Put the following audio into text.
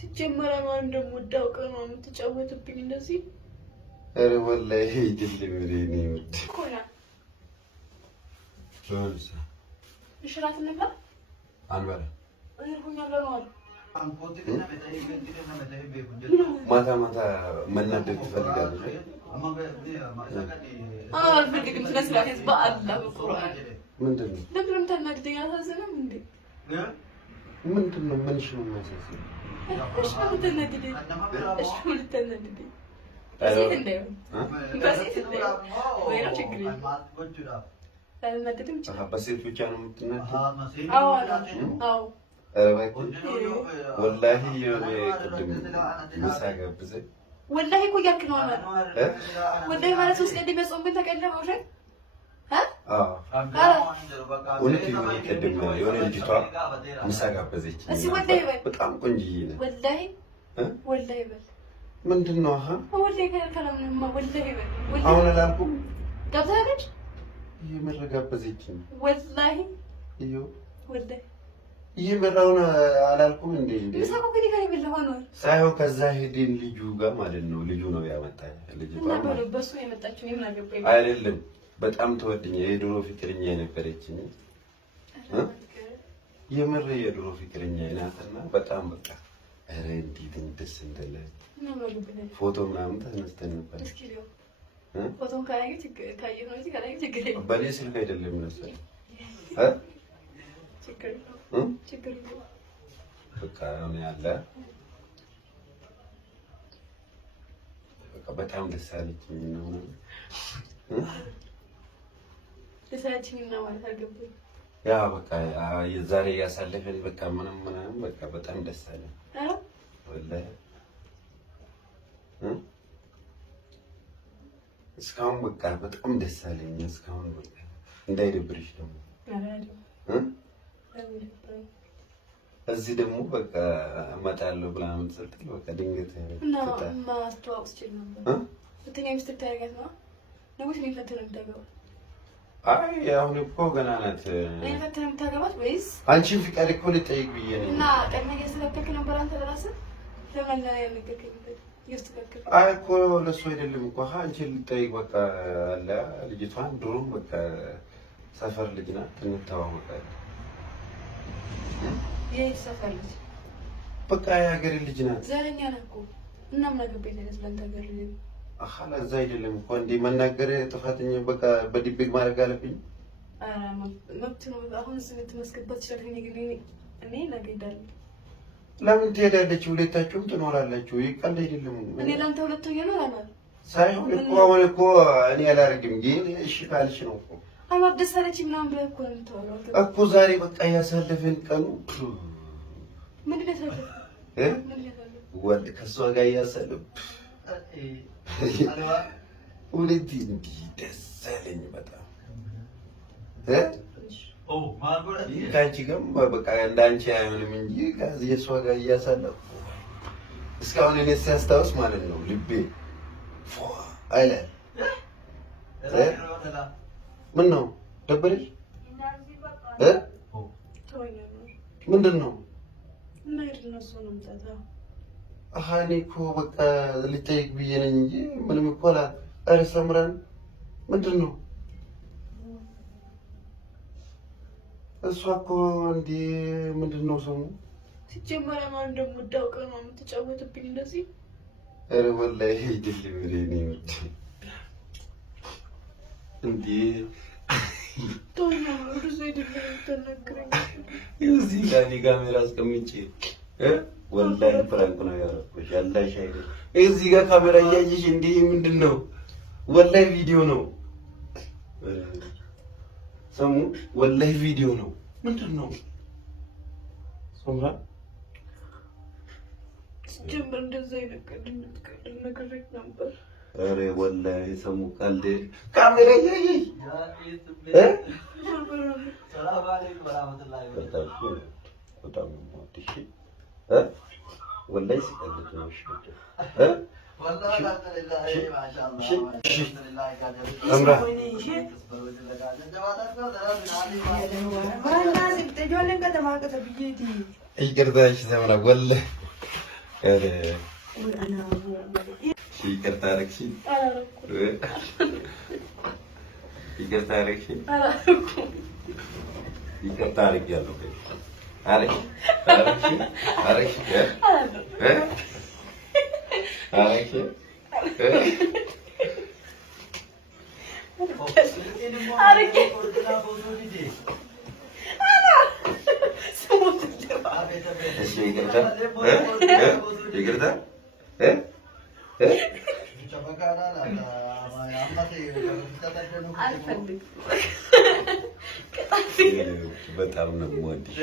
ሲጀመር ማን እንደምወዳው ቀን ነው የምትጫወትብኝ እንደዚህ። ኧረ ወላሂ ይድልም ለኔ ወድ ኮና ጆንስ እሽራት ነበር አንበረ እርሁኛለሁ ነው ማታ ማታ መናደድ ትፈልጋለህ? አልፈልግም። ስለስላሴ በአላህ በቁርአን ምንድን ነው ለምንም ተናድደኝ አሳዘነም እንዴ? ምንድን ነው ምንሽ ነው የሚያሳዝነው? እሺ ተናድደኝ እሺ ተናድደኝ በሴት እንደው በሴት እንደው ወይ ነው ችግር ተናድደኝ በሴት ብቻ ነው የምትናደድ? አዎ አዎ ወላሂ የሆነ ቅድም ምሳ ጋብዘኝ ወላሂ እኮ እያልክ ነው ማለት ወላሂ ማለት ሶስት ቀን እንደሚያጾምብን ተቀለበ ውሸት እውነት የሆነ ቅድም የሆነ ልጅቷ ምሳ ጋበዘች በጣም ቆንጆዬ ነው ወላሂ ወላሂ በል ምንድን ነው ወላሂ ከለምንማ ወላሂ በል አሁን አላልኩም ገብታለች የምር ጋበዘችኝ ወላሂ ይኸው ወላሂ ይመራውን አላልኩም እንዴ ምሳቆ ከዲ ጋር ይበላው ነው ሳይሆን ከዛ ሄድን ልጁ ጋር ማለት ነው ልጁ ነው ያመጣኝ ልጅ ነው በሱ የመጣችው ምን አገባኝ አይደለም በጣም ተወድኝ የድሮ ፍቅረኛ የነበረችኝ የምር የድሮ ፍቅረኛ ናትና በጣም በቃ ኧረ እንዴት ደስ እንደለ ፎቶ ምናምን ተነስተን ነበር እስኪ ነው ፎቶን ካየህ ነው እዚህ ካየህ ችግር የለም በኔ ስልክ አይደለም መሰለኝ ችግር በቃ ነው ያለ በቃ በጣም ደስ አለችኝ ነው ደሳችኝ ነው ማለት አልገባኝ ያ በቃ የዛሬ ያሳለፈን በቃ ምንም በቃ በጣም ደስ አለኝ ወላሂ እስካሁን በቃ በጣም ደስ አለኝ እስካሁን በቃ እንዳይደብርሽ ደግሞ እዚህ ደግሞ በቃ እመጣለሁ ብላ የምትሰጥል በቃ ድንገት እና ማስተዋወቅ ትችል ነበር ሁለተኛ ሚስት ታደርጋት ነው ነው ምን ፈተነ የምታገባው አይ አሁን እኮ ገና ናት እኔ ፈተነ የምታገባት ወይስ አንቺን ፍቃድ እኮ ልጠይቅ ብዬ ነው እና ቀድመህ እያስተካከልክ ነበር አንተ በራስህ ለምን ያልነገርከኝ እያስተካከልክ አይ እኮ ለእሱ አይደለም እኮ አንቺን ልጠይቅ በቃ አለ ልጅቷን ድሮም በቃ ሰፈር ልጅ ናት እንተዋወቃለን የት ሰፈር ልጅ በቃ የሀገሬ ልጅ ናት ዘረኛ ነህ እኮ እና ምን አገባኝ ስለአንተ ሀገር ልጅ ለዛ አይደለም እኮ እንደ መናገር ጥፋተኛ በቃ በድብቅ ማድረግ አለብኝ መብት ነው አሁን ስንት መስከባት ይችላል እኔ እናገኛለን ለምን ትሄዳለች ሁለታችሁም ትኖራላችሁ ይቀል አይደለም እኔ ላንተ ሁለተኛ ነው አላል ሳይሆን እኮ አሁን እኮ እኔ አላደርግም ግን እሺ ካልሽ ነው እኮ አማብ ደስ አለች ምናምን ብለህ እኮ ነው የምታወራው እኮ ዛሬ በቃ ያሳለፈን ቀኑ ምን ደሰለ ወንድ ከሷ ጋር ያሳለፍ ሁለት እንዲህ ደስ አለኝ በጣም ከአንቺ ጋርም በቃ እንዳንቺ አይሆንም እንጂ ከዚህ የሷ ጋር እያሳለፍ እስካሁን እኔ ሲያስታውስ ማለት ነው ልቤ አይላል ምን ነው ደበረሽ ምንድን ነው እኔ እኮ በቃ ልጠይቅ ብዬ ነኝ እንጂ ምንም እኮ ኧረ ሰምረን ምንድን ነው እሷ እኮ እንደ ምንድን ነው ስሙ ሲጀመር ማን እንደምወዳው ቀን ነው የምትጫወትብኝ እንደዚህ ኧረ ወላሂ ይድልም ለኔ ወድ እንዴ ቶኛ ወርዘ ይደለም ተነግረኝ እዚህ ጋር ካሜራ አስቀምጬ ወላሂ ፍራንክ ነው ያደረኩሽ ያላሽ አይደል እዚህ ጋር ካሜራ እያየሽ እንዴ ምንድነው ወላሂ ቪዲዮ ነው ሰሙ ወላሂ ቪዲዮ ነው ምንድነው ሶምራ ጀምር እንደዛ ነገር ነበር ኧረ ወላሂ ሰሙ ቀልድ ካሜራ እያየሽ ሰላም አለይኩም ወራህመቱላሂ ወበረካቱ በጣም ወጥሽ ወላሂ ሲቀልድ ነው እሺ والله الحمد لله ما شاء الله الحمد لله أمرا ይቅርታሽ ሰምራ ወላሂ ይቅርታ አደረግሽኝ? ይቅርታ አደረግሽኝ? ይቅርታ አድርጊያለሁ። ይቅርታ በጣም ነው የምወድሽ።